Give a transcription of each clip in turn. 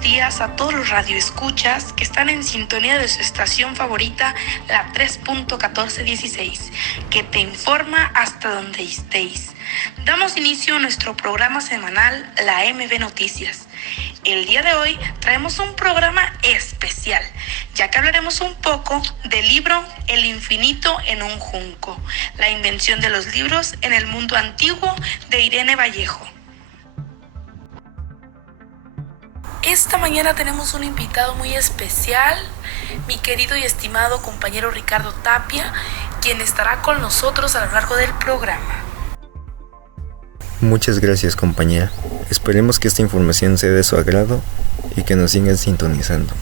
buenos días a todos los radioescuchas que están en sintonía de su estación favorita, la 3.1416, que te informa hasta donde estéis. Damos inicio a nuestro programa semanal, la MB Noticias. El día de hoy traemos un programa especial, ya que hablaremos un poco del libro El infinito en un junco, la invención de los libros en el mundo antiguo de Irene Vallejo. Esta mañana tenemos un invitado muy especial, mi querido y estimado compañero Ricardo Tapia, quien estará con nosotros a lo largo del programa. Muchas gracias, compañera. Esperemos que esta información sea de su agrado y que nos sigan sintonizando.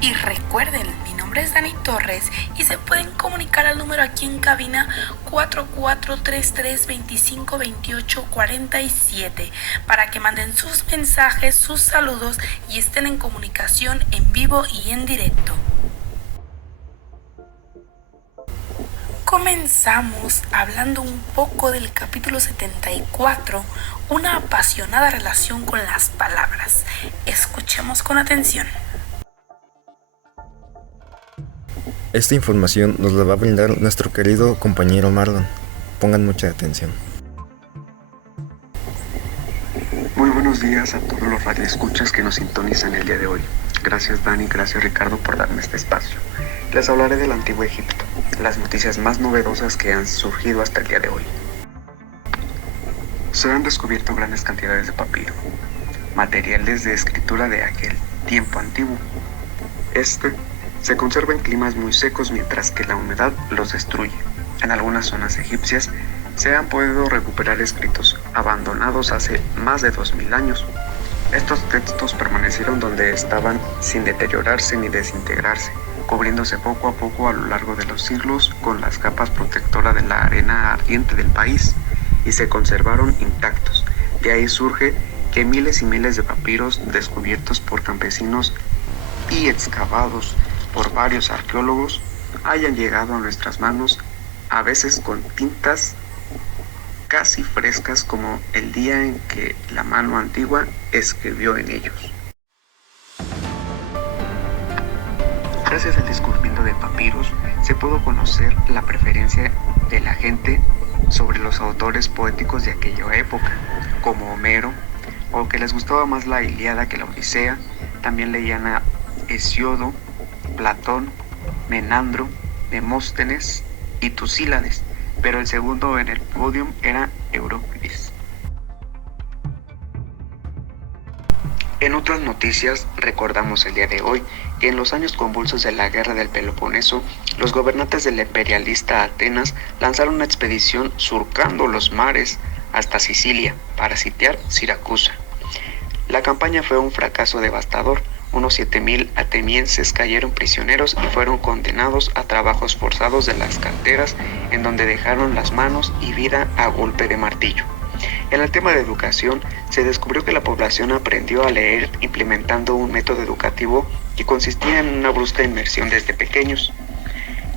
Y recuerden, mi nombre es Dani Torres y se pueden comunicar al número aquí en cabina 4433252847 para que manden sus mensajes, sus saludos y estén en comunicación en vivo y en directo. Comenzamos hablando un poco del capítulo 74, una apasionada relación con las palabras. Escuchemos con atención. Esta información nos la va a brindar nuestro querido compañero Marlon. Pongan mucha atención. Muy buenos días a todos los radioescuchas que nos sintonizan el día de hoy. Gracias Dani, gracias Ricardo por darme este espacio. Les hablaré del Antiguo Egipto, las noticias más novedosas que han surgido hasta el día de hoy. Se han descubierto grandes cantidades de papiro, materiales de escritura de aquel tiempo antiguo. Se conserva en climas muy secos mientras que la humedad los destruye. En algunas zonas egipcias se han podido recuperar escritos abandonados hace más de 2000 años. Estos textos permanecieron donde estaban sin deteriorarse ni desintegrarse, cubriéndose poco a poco a lo largo de los siglos con las capas protectoras de la arena ardiente del país, y se conservaron intactos. De ahí surge que miles y miles de papiros descubiertos por campesinos y excavados por varios arqueólogos hayan llegado a nuestras manos, a veces con tintas casi frescas como el día en que la mano antigua escribió en ellos. Gracias al descubrimiento de papiros se pudo conocer la preferencia de la gente sobre los autores poéticos de aquella época, como Homero, o que les gustaba más la Ilíada que la Odisea. También leían a Hesiodo, Platón, Menandro, Demóstenes y Tucídides, pero el segundo en el podio era Eurípides. En otras noticias, recordamos el día de hoy que en los años convulsos de la guerra del Peloponeso, los gobernantes del imperialista Atenas lanzaron una expedición surcando los mares hasta Sicilia para sitiar Siracusa. La campaña fue un fracaso devastador. Unos 7,000 atenienses cayeron prisioneros y fueron condenados a trabajos forzados de las canteras, en donde dejaron las manos y vida a golpe de martillo. En el tema de educación, se descubrió que la población aprendió a leer implementando un método educativo que consistía en una brusca inmersión desde pequeños.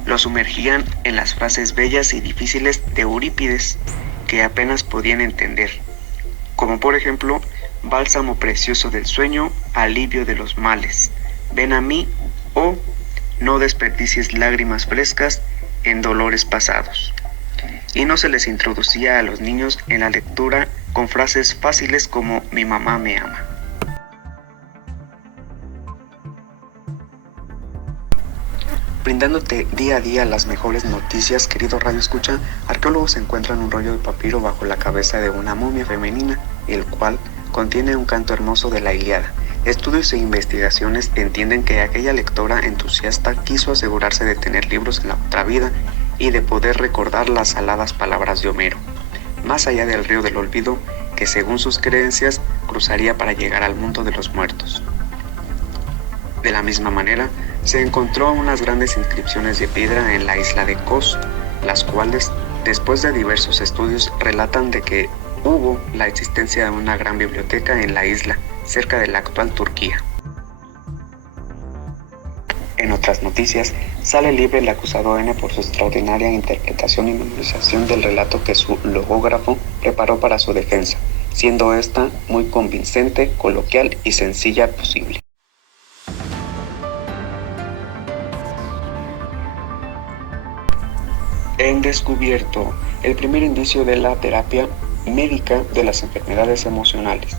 Los sumergían en las frases bellas y difíciles de Eurípides, que apenas podían entender, como por ejemplo: bálsamo precioso del sueño, alivio de los males, ven a mí, o no desperdicies lágrimas frescas en dolores pasados. Y no se les introducía a los niños en la lectura con frases fáciles como mi mamá me ama. Brindándote día a día las mejores noticias, querido Radio Escucha, arqueólogos encuentran un rollo de papiro bajo la cabeza de una momia femenina, el cual contiene un canto hermoso de la Ilíada. Estudios e investigaciones entienden que aquella lectora entusiasta quiso asegurarse de tener libros en la otra vida y de poder recordar las saladas palabras de Homero, más allá del río del olvido que según sus creencias cruzaría para llegar al mundo de los muertos. De la misma manera, se encontró unas grandes inscripciones de piedra en la isla de Kos, las cuales, después de diversos estudios, relatan de que hubo la existencia de una gran biblioteca en la isla, cerca de la actual Turquía. En otras noticias, sale libre el acusado N por su extraordinaria interpretación y memorización del relato que su logógrafo preparó para su defensa. siendo esta muy convincente, coloquial y sencilla posible. Han descubierto el primer indicio de la terapia médica de las enfermedades emocionales.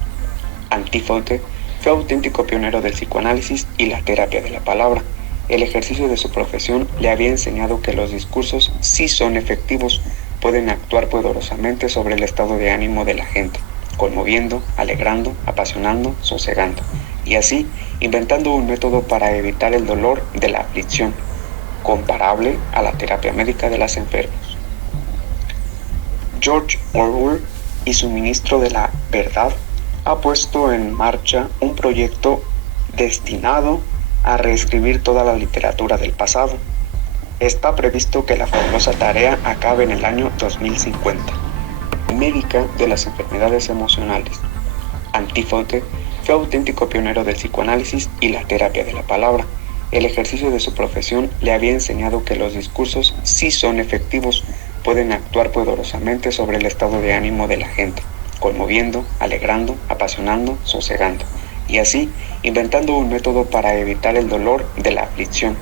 Antífote fue auténtico pionero del psicoanálisis y la terapia de la palabra. El ejercicio de su profesión le había enseñado que los discursos sí son efectivos, pueden actuar poderosamente sobre el estado de ánimo de la gente, conmoviendo, alegrando, apasionando, sosegando, y así inventando un método para evitar el dolor de la aflicción, comparable a la terapia médica de los enfermos. George Orwell y su ministro de la Verdad ha puesto en marcha un proyecto destinado a reescribir toda la literatura del pasado. Está previsto que la fabulosa tarea acabe en el año 2050. Médica de las enfermedades emocionales. Antífote fue auténtico pionero del psicoanálisis y la terapia de la palabra. El ejercicio de su profesión le había enseñado que los discursos sí son efectivos, pueden actuar poderosamente sobre el estado de ánimo de la gente, conmoviendo, alegrando, apasionando, sosegando, y así inventando un método para evitar el dolor de la aflicción,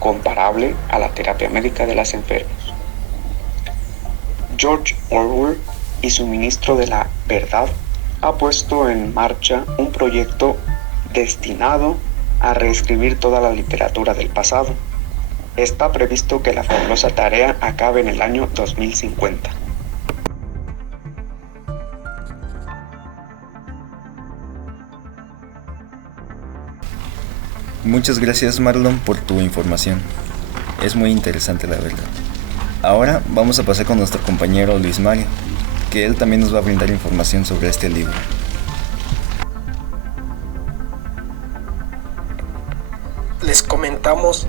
comparable a la terapia médica de los enfermos. George Orwell y su ministro de la Verdad ha puesto en marcha un proyecto destinado a reescribir toda la literatura del pasado. Está previsto que la fabulosa tarea acabe en el año 2050. Muchas gracias, Marlon, por tu información. Es muy interesante, la verdad. Ahora vamos a pasar con nuestro compañero Luis Mario, que él también nos va a brindar información sobre este libro. Les comentamos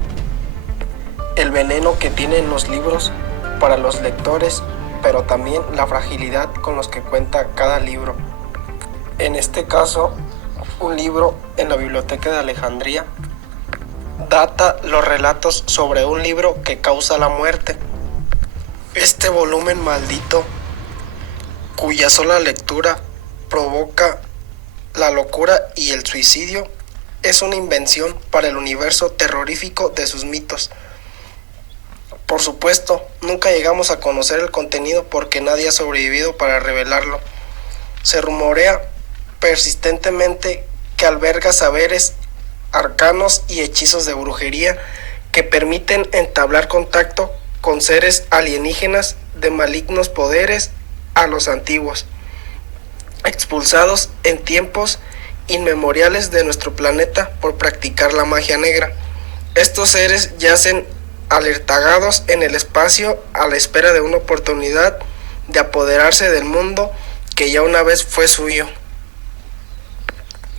el veneno que tienen los libros para los lectores, pero también la fragilidad con los que cuenta cada libro. En este caso, un libro en la Biblioteca de Alejandría data los relatos sobre un libro que causa la muerte. Este volumen maldito, cuya sola lectura provoca la locura y el suicidio, es una invención para el universo terrorífico de sus mitos. Por supuesto, nunca llegamos a conocer el contenido porque nadie ha sobrevivido para revelarlo. Se rumorea persistentemente que alberga saberes arcanos y hechizos de brujería que permiten entablar contacto con seres alienígenas de malignos poderes a los antiguos, expulsados en tiempos inmemoriales de nuestro planeta por practicar la magia negra. Estos seres yacen alertagados en el espacio a la espera de una oportunidad de apoderarse del mundo que ya una vez fue suyo.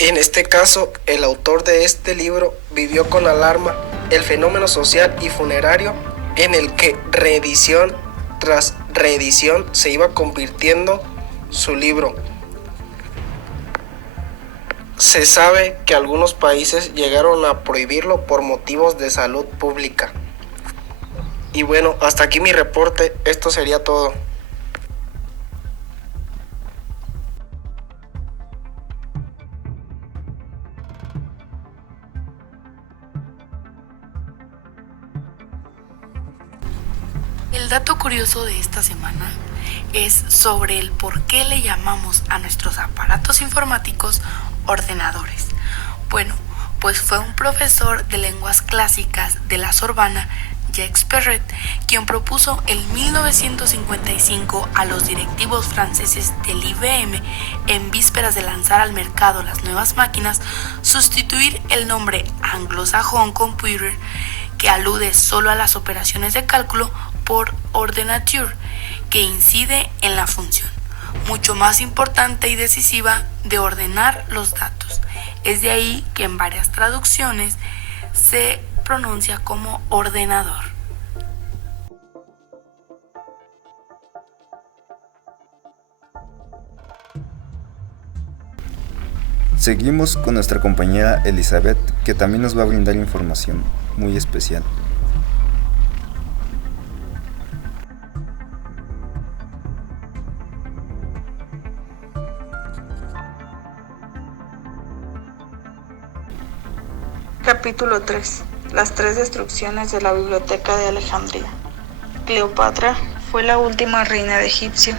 En este caso, el autor de este libro vivió con alarma el fenómeno social y funerario en el que reedición tras reedición se iba convirtiendo su libro. Se sabe que algunos países llegaron a prohibirlo por motivos de salud pública. Y bueno, hasta aquí mi reporte, esto sería todo. El dato curioso de esta semana es sobre el por qué le llamamos a nuestros aparatos informáticos ordenadores. Bueno, pues fue un profesor de lenguas clásicas de la Sorbona, Jacques Perret, quien propuso en 1955 a los directivos franceses del IBM, en vísperas de lanzar al mercado las nuevas máquinas, sustituir el nombre anglosajón computer, que alude solo a las operaciones de cálculo, por ordinateur, que incide en la función, mucho más importante y decisiva, de ordenar los datos. Es de ahí que en varias traducciones se pronuncia como ordenador. Seguimos con nuestra compañera Elizabeth, que también nos va a brindar información muy especial. Capítulo 3. Las tres destrucciones de la Biblioteca de Alejandría. Cleopatra fue la última reina de Egipcio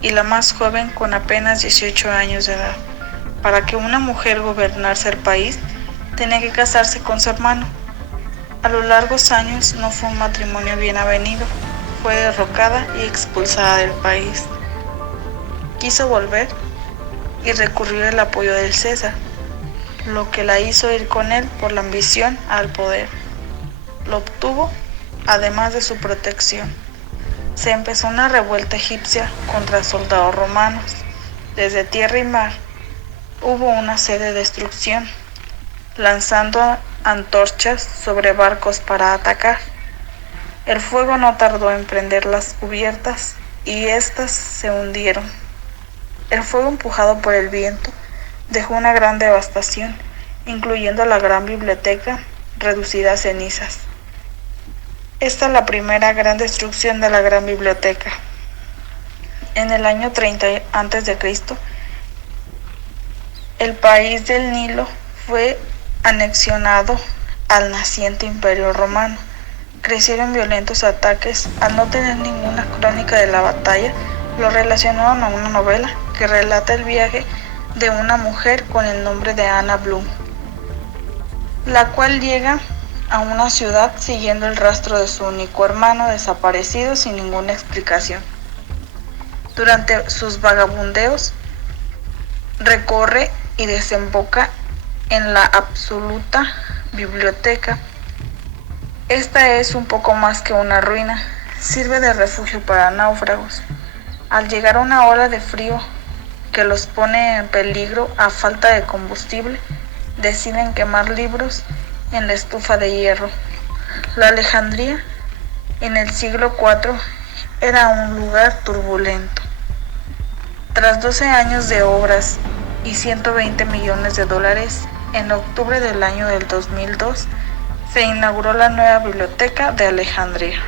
y la más joven con apenas 18 años de edad. Para que una mujer gobernase el país, tenía que casarse con su hermano. A los largos años no fue un matrimonio bien avenido, fue derrocada y expulsada del país. Quiso volver y recurrió al apoyo del César, lo que la hizo ir con él por la ambición al poder. Lo obtuvo, además de su protección. Se empezó una revuelta egipcia contra soldados romanos. Desde tierra y mar hubo una sed de destrucción, lanzando antorchas sobre barcos para atacar. El fuego no tardó en prender las cubiertas y éstas se hundieron. El fuego, empujado por el viento, dejó una gran devastación, incluyendo la gran biblioteca reducida a cenizas. Esta es la primera gran destrucción de la gran biblioteca. En el año 30 a.C., el país del Nilo fue anexionado al naciente Imperio Romano. Crecieron violentos ataques. Al no tener ninguna crónica de la batalla, lo relacionaron a una novela que relata el viaje de una mujer con el nombre de Anna Bloom, la cual llega a una ciudad siguiendo el rastro de su único hermano desaparecido sin ninguna explicación. Durante sus vagabundeos, recorre y desemboca en la absoluta biblioteca. Esta es un poco más que una ruina, sirve de refugio para náufragos. Al llegar a una ola de frío que los pone en peligro a falta de combustible, deciden quemar libros en la estufa de hierro. La Alejandría en el siglo IV era un lugar turbulento. Tras 12 años de obras y 120 millones de dólares, en octubre del año del 2002 se inauguró la nueva biblioteca de Alejandría.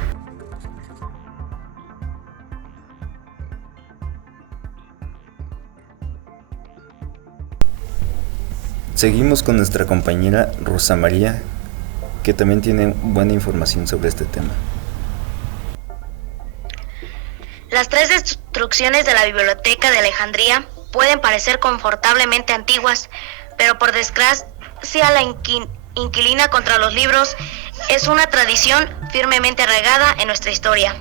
Seguimos con nuestra compañera Rosa María, que también tiene buena información sobre este tema. Las tres destrucciones de la Biblioteca de Alejandría pueden parecer confortablemente antiguas, pero por desgracia la inquilina contra los libros es una tradición firmemente arraigada en nuestra historia.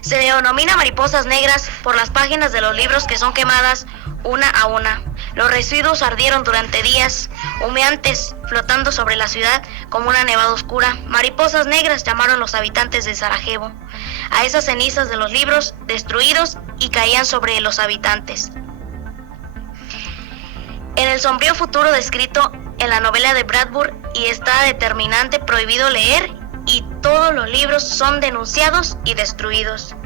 Se denomina mariposas negras por las páginas de los libros que son quemadas una a una. Los residuos ardieron durante días, humeantes, flotando sobre la ciudad como una nevada oscura. Mariposas negras llamaron los habitantes de Sarajevo a esas cenizas de los libros destruidos y caían sobre los habitantes. En el sombrío futuro descrito en la novela de Bradbury y está determinante prohibido leer y todos los libros son denunciados y destruidos.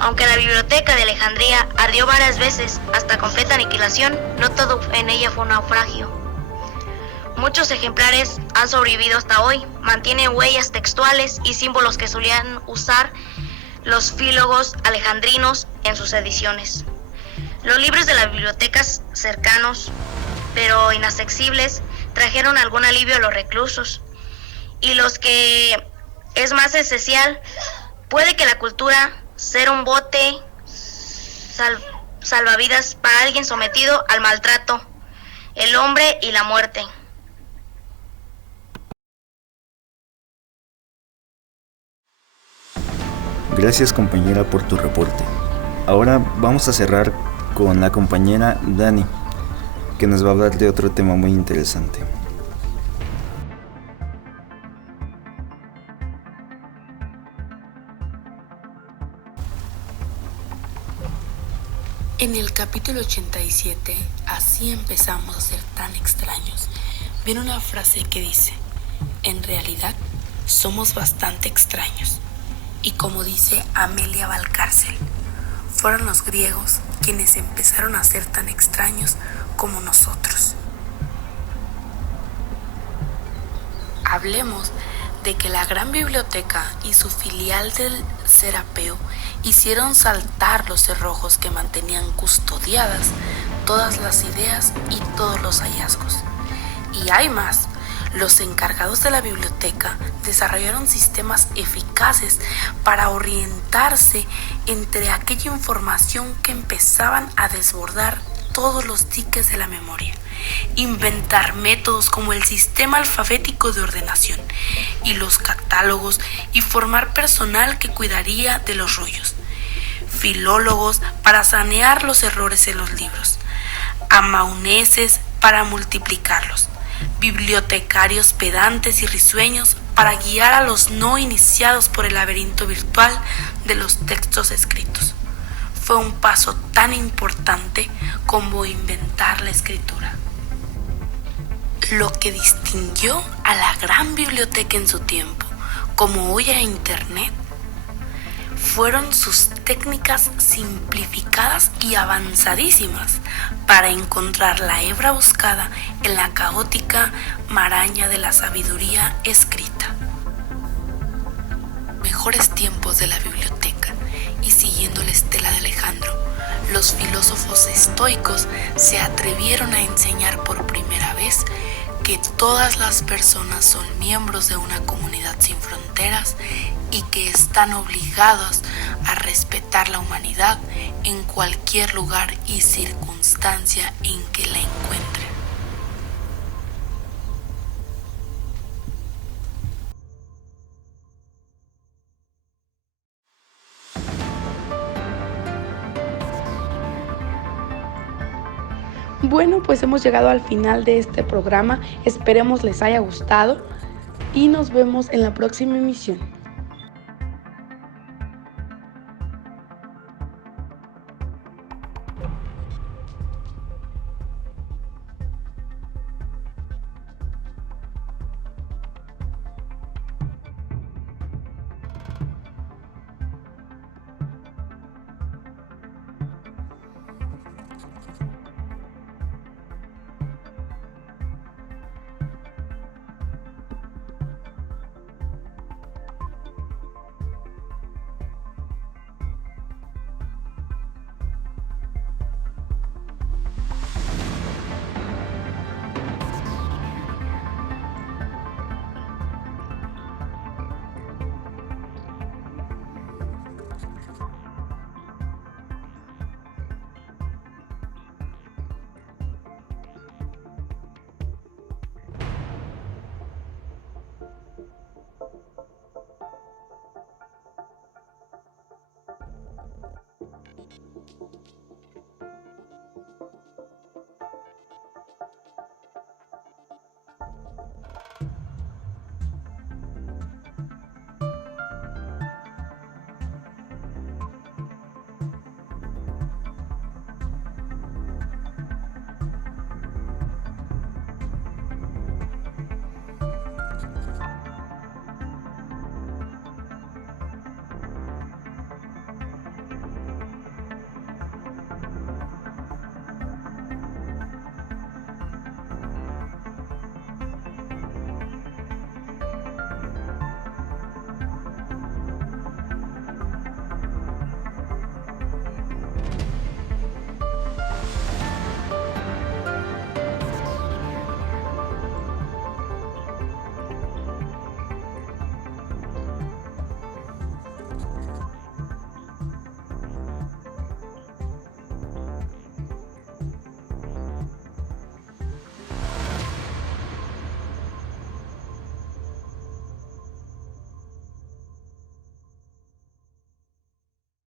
Aunque la biblioteca de Alejandría ardió varias veces hasta completa aniquilación, no todo en ella fue un naufragio. Muchos ejemplares han sobrevivido hasta hoy, mantienen huellas textuales y símbolos que solían usar los filólogos alejandrinos en sus ediciones. Los libros de las bibliotecas cercanos, pero inaccesibles, trajeron algún alivio a los reclusos. Y los que es más esencial, puede que la cultura ser un bote salvavidas para alguien sometido al maltrato, el hombre y la muerte. Gracias, compañera, por tu reporte. Ahora vamos a cerrar con la compañera Dani, que nos va a hablar de otro tema muy interesante. En el capítulo 87, así empezamos a ser tan extraños, viene una frase que dice: en realidad somos bastante extraños. Y como dice Amelia Valcárcel, fueron los griegos quienes empezaron a ser tan extraños como nosotros. Hablemos de que la gran biblioteca y su filial del Serapeo hicieron saltar los cerrojos que mantenían custodiadas todas las ideas y todos los hallazgos. Y hay más, Los encargados de la biblioteca desarrollaron sistemas eficaces para orientarse entre aquella información que empezaban a desbordar todos los diques de la memoria, inventar métodos como el sistema alfabético de ordenación y los catálogos y formar personal que cuidaría de los rollos, filólogos para sanear los errores en los libros, amanuenses para multiplicarlos, bibliotecarios pedantes y risueños para guiar a los no iniciados por el laberinto virtual de los textos escritos. Fue un paso tan importante como inventar la escritura. Lo que distinguió a la gran biblioteca en su tiempo, como hoy a Internet, fueron sus técnicas simplificadas y avanzadísimas para encontrar la hebra buscada en la caótica maraña de la sabiduría escrita. Mejores tiempos de la biblioteca, y siguiendo la estela de Alejandro, los filósofos estoicos se atrevieron a enseñar por primera vez que todas las personas son miembros de una comunidad sin fronteras y que están obligados a respetar la humanidad en cualquier lugar y circunstancia en que la encuentren. Bueno, pues hemos llegado al final de este programa. Esperemos les haya gustado y nos vemos en la próxima emisión.